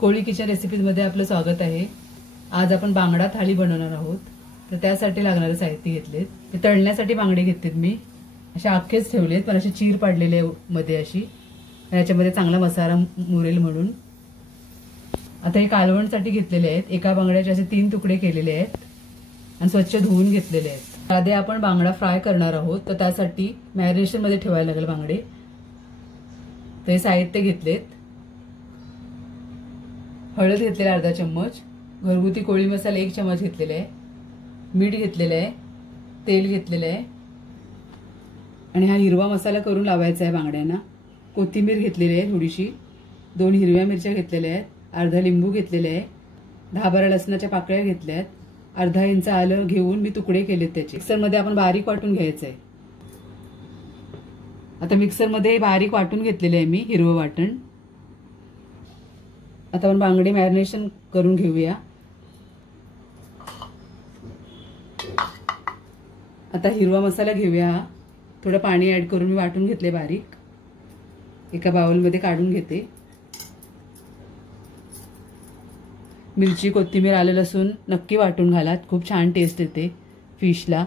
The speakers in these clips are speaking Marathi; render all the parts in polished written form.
कोळी किचन रेसिपीजमध्ये आपलं स्वागत आहे। आज आपण बांगडा थाळी बनवणार आहोत। तर त्यासाठी लागणारे साहित्य घेतलेत। ते तळण्यासाठी बांगडे घेतलेत मी, असे अख्खेच ठेवलेत पण असे चीर पाडलेले मध्ये अशी, याच्यामध्ये चांगला मसाला मुरेल म्हणून। आता हे कालवणसाठी घेतलेले आहेत। एका बांगड्याचे असे 3 तुकडे केलेले आहेत आणि स्वच्छ धुवून घेतलेले आहेत। आधी आपण बांगडा फ्राय करणार आहोत, तर त्यासाठी मॅरिनेशन मध्ये ठेवायला लागेल बांगडे। ते साहित्य घेतलेत। हळद घेतलेला अर्धा चम्मच, घरगुती कोळी मसाला 1 चम्मच घेतलेला आहे, मीठ घेतलेलं आहे, तेल घेतलेलं आहे आणि हा हिरवा मसाला करून लावायचा आहे बांगड्यांना। कोथिंबीर घेतलेली आहे थोडीशी, 2 हिरव्या मिरच्या घेतलेल्या आहेत, अर्धा लिंबू घेतलेले आहे, 10-12 लसणाच्या पाकळ्या घेतल्या आहेत, अर्धा इंच आलं घेऊन मी तुकडे केलेत त्याचे। मिक्सर मध्ये आपण बारीक वाटून घ्यायचं आहे। आता मिक्सर मध्ये बारीक वाटून घेतलेले आहे मी हिरवं वाटण। आता आपण बांगडे मॅरिनेशन करून घेऊया। आता हिरवा मसाला घेऊया। थोडं पाणी ऍड करून मी वाटून घेतले बारीक, एका बाउल मध्ये काढून घेते। मिरची, कोथिंबीर, आलं, लसूण नक्की वाटून घाला, खूप छान टेस्ट येते फिशला।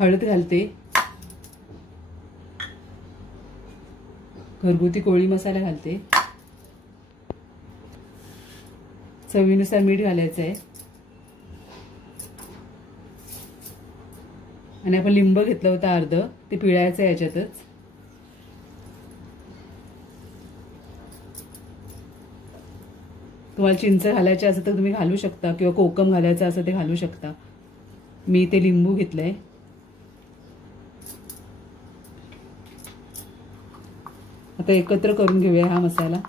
हळद घालते, घरगुती कोळी मसाला घालते, चवीनुसार मीठ घालायचं आहे आणि आपण लिंब घेतलं होतं अर्ध, ते पिळायचं आहे याच्यातच। तुम्हाला चिंच घालायची असेल तर तुम्ही घालू शकता किंवा कोकम घालायचं असेल ते घालू शकता। मी ते लिंबू घेतलंय। आता एकत्र करून घेऊया हा मसाला।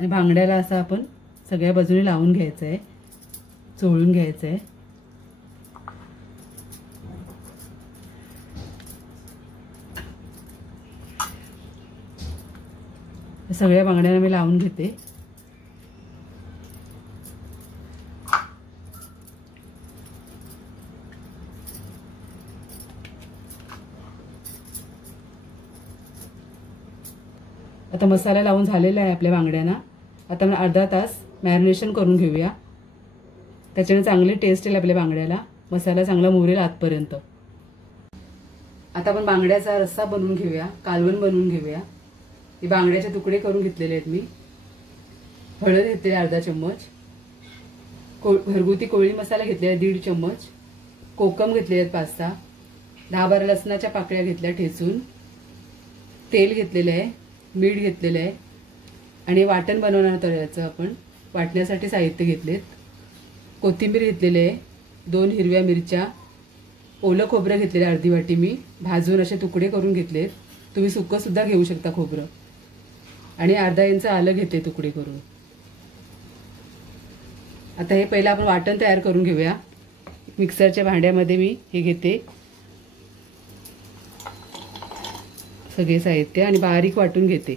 आणि बांगड्याला असं आपण सगळ्या बाजूने लावून घ्यायचं आहे, चोळून घ्यायचं आहे। सगळ्या बांगड्यांना मी लावून घेते। आता मसाला लावून झालेला आहे आपल्या बांगड्यांना। आता आपण अर्धा तास मॅरिनेशन करून घेऊया, त्याच्याने चांगली टेस्ट येईल आपल्या बांगड्याला, मसाला चांगला मुरेल आतपर्यंत। आता आपण बांगड्याचा रस्सा बनवून घेऊया, कालवण बनवून घेऊया। हे बांगड्याचे तुकडे करून घेतलेले आहेत मी। हळद घेतलेली अर्धा चम्मच, घरगुती कोळी मसाला घेतलेला 1.5 चम्मच, कोकम घेतले आहेत 5-6, 10-12 लसणाच्या पाकळ्या घेतल्या ठेचून, तेल घेतलेलं आहे, मीठ घेतलेलं आहे आणि वाटण बनवणार तळ्याचं आपण वाटण्यासाठी साहित्य घेतलेत। कोथिंबीर घेतलेले आहे, 2 हिरव्या मिरच्या, ओलं खोबरं घेतलेलं अर्धी वाटी मी भाजून असे तुकडे करून घेतलेत, तुम्ही सुकं सुद्धा घेऊ शकता खोबरं, आणि अर्धा इंच आलं घेते तुकडे करून। आता हे पहिलं आपण वाटण तयार करून घेऊया। मिक्सरच्या भांड्यामध्ये मी हे घेते सगळे साहित्य आणि बारीक वाटून घेते।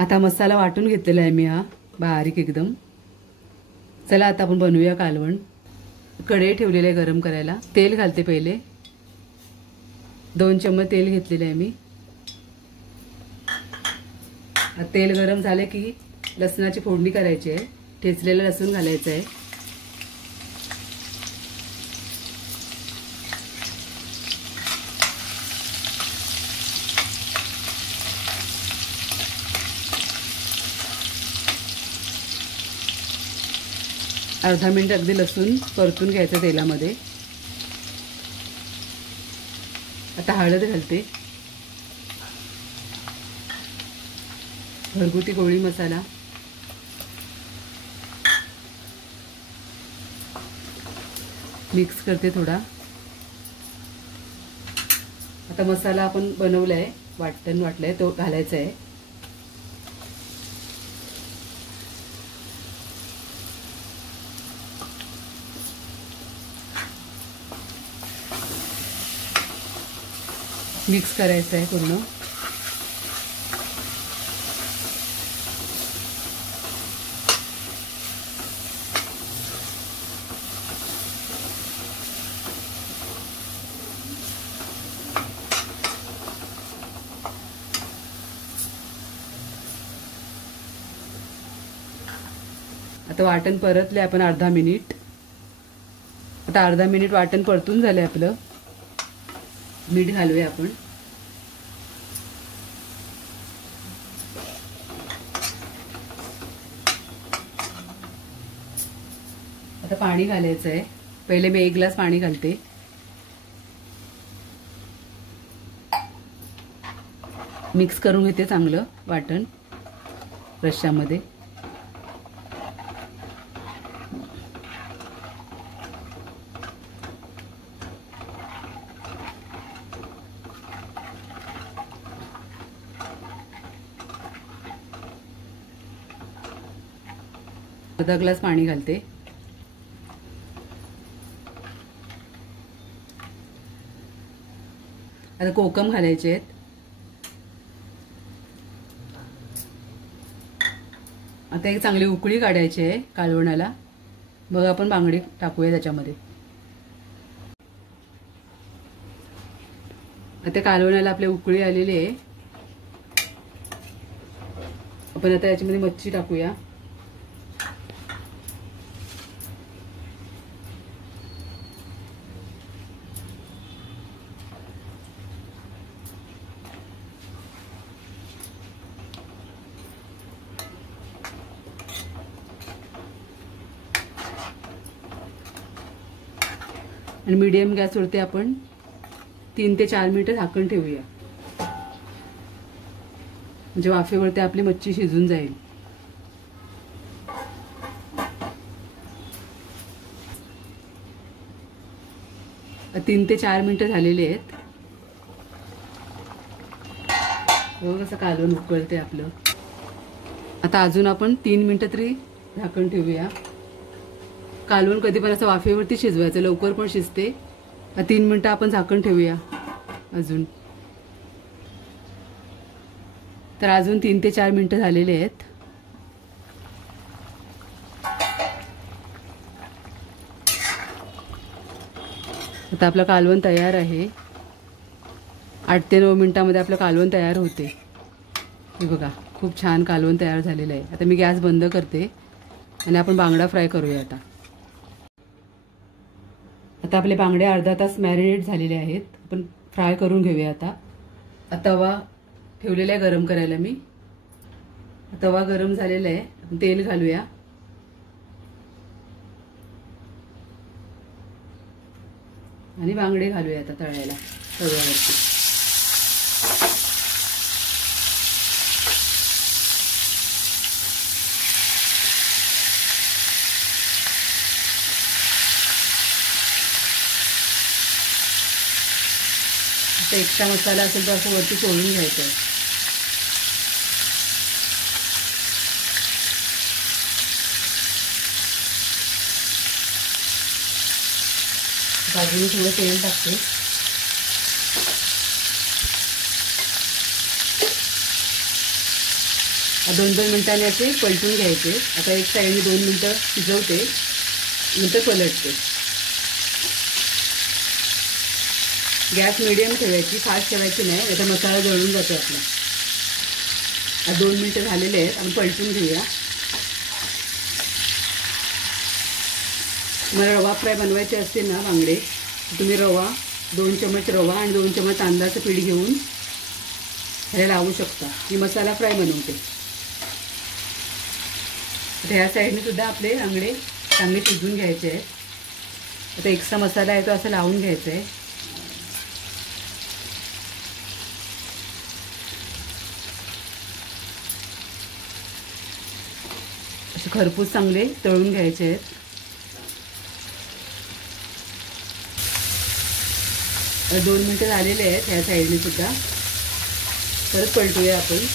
आता मसाला वाटून घेतलेला आहे मी हा बारीक एकदम। चला आता आपण बनवूया कालवण। कढई ठेवलेली आहे गरम करायला, तेल घालते पहिले, 2 चम्मच तेल घेतलेले आहे मी। तेल गरम झाले की लसणाची फोडणी करायची आहे, ठेचलेलं लसूण घालायचं आहे, अर्धा मिनिट अगदी लसूण परतून घ्यायचं तेलामध्ये। आता हळद घालते, घरगुती कोळी मसाला, मिक्स करते थोडा। आता मसाला आपण बनवलाय, वाटण वाटलंय तो घालायचा आहे। मिक्स करायचं आहे पूर्ण. आता वाटण परतले आपण अर्धा मिनिट. आता अर्धा मिनिट वाटण परतून झालंय आपलं. मीठ घालूया आपण. आता पाणी घालायचं आहे. पहिले मी 1 ग्लास पाणी घालते. मिक्स करून घेते चांगलं वाटण रश्श्यामध्ये. अर्धा ग्लास पाणी घालते. आता कोकम घालायचे आहेत. आता एक चांगली उकळी काढायची आहे कालवणाला. मग आपण बांगडी टाकूया त्याच्यामध्ये. आता कालवणाला आपली उकळी आलेली आहे. आपण आता याच्यामध्ये मच्छी टाकूया. आणि मीडियम गॅसवरती आपण 3 ते 4 मिनिटं झाकण ठेवूया. म्हणजे वाफेवरती आपली मच्छी शिजून जाईल. तीन ते 4 मिनिटं झालेली आहेत. बघा कसं कालवण उकळते आपलं. आता अजून आपण 3 मिनिटं तरी झाकण ठेवूया. कालवण कधी पण असं वाफेवरती शिजवायचं, लवकर पण शिजते. 3 मिनिटं आपण झाकण ठेवूया अजून. तर अजून 3 ते 4 मिनिटं झालेले आहेत. आता आपलं कालवण तयार आहे. 8 ते 9 मिनिटांमध्ये आपलं कालवण तयार होते. हे बघा खूप छान कालवण तयार झालेलं आहे. आता मी गॅस बंद करते आणि आपण बांगडा फ्राय करूया. आता आपले बांगडे अर्धा तास मॅरिनेट झालेले आहेत. आपण फ्राय करून घेऊया. आता तवा ठेवलेला आहे गरम करायला मी. तवा गरम झालेला आहे. तेल घालूया. आणि बांगडे घालूया आता तळायला तव्यावरती. एक्स्ट्रा मसाला असेल तर असं वरती सोडून घ्यायचं. बाजूने थोडं तेल टाकते. दोन मिनिटांनी असे पलटून घ्यायचे. आता एक साईडने 2 मिनिटं शिजवते, नंतर पलटते. गॅस मीडियम ठेवायची, फास्ट ठेवायची नाही, याचा मसाला जळून जातो आपला. 2 मिनिटं झालेले आहेत. आपण पलटून घेऊया. तुम्हाला रवा फ्राय बनवायचे असतील ना बांगडे, तुम्ही 2 चमच रवा आणि 2 चमच तांदळाचं पीठ घेऊन ह्याला लावू शकता. ही मसाला फ्राय बनवते. आता ह्या साईडने सुद्धा आपले बांगडे चांगले शिजून घ्यायचे आहेत. आता एक्स्ट्रा मसाला आहे तो असं लावून घ्यायचा आहे. असे खरपूस चांगले तळून घ्यायचे आहेत. तर 2 मिनिटं झालेले आहेत ह्या साईडने सुद्धा. परत पलटूया आपण.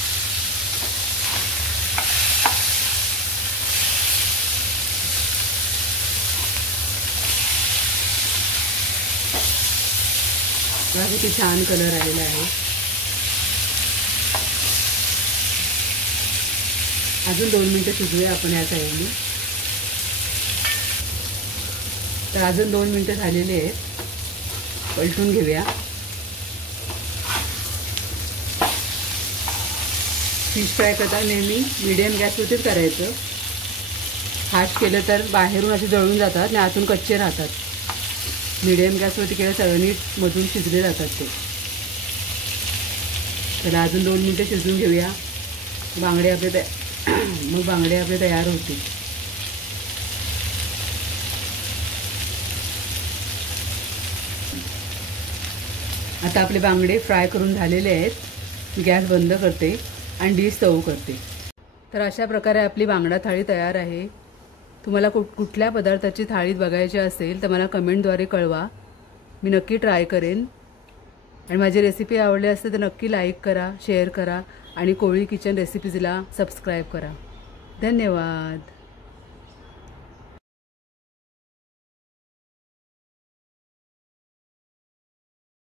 बघा किती छान कलर आलेला आहे. अजून 2 मिनिटं शिजवूया आपण या साईडनी. तर अजून 2 मिनिटं झालेली आहेत. पलटून घेऊया. फिश फ्राय करताना नेहमी मीडियम गॅसवरतीच करायचं. फास्ट केलं तर बाहेरून असे जळून जातात आणि आतून कच्चे राहतात. मीडियम गॅसवरती केलं सगळं नीट मधून शिजले जातात ते. त्याला अजून 2 मिनिटं शिजवून घेऊया. बांगडे आपले मग बांगडे आपले तयार होतील. आता आपले बांगडे फ्राय करून झालेले आहेत. गॅस बंद करते आणि डिश सर्व करते. तर अशा प्रकारे आपली बांगडा थाळी तयार आहे. तुम्हाला कुठल्या पदार्थाची थाळीत बघायची असेल तर मला कमेंटद्वारे कळवा. मी नक्की ट्राय करेन. आणि माझी रेसिपी आवडली असेल तर नक्की लाईक करा, शेअर करा आणि कोळी किचन रेसिपीजला सबस्क्राईब करा. धन्यवाद.